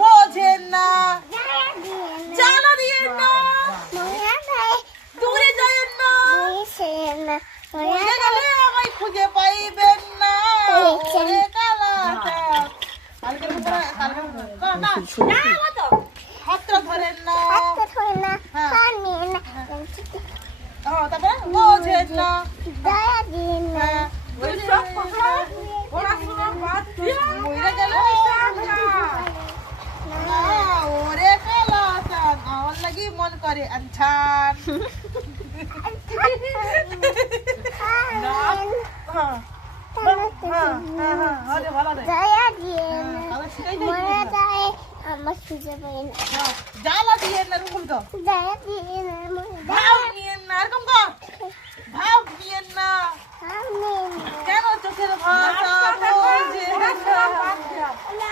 বোঝেন না, জ্বালা দিয়েন না, দূরে যাইয়েন না, ভুলে গেলে আমায় খুঁজে পাইবেন না। ওরে কালাচাঁদ। হাতটা ধরেন না, তারপরে বোঝেন না, মরে গেলে ওরে কালাচাঁদ আমার লাগি মন করে আনছান। জ্বালা দিয়ে না রুকুল তো ভাব নিয়েন না, এরকম কর, ভাব নিয়েন না, কেন চোখের ভাষা বোঝেন না।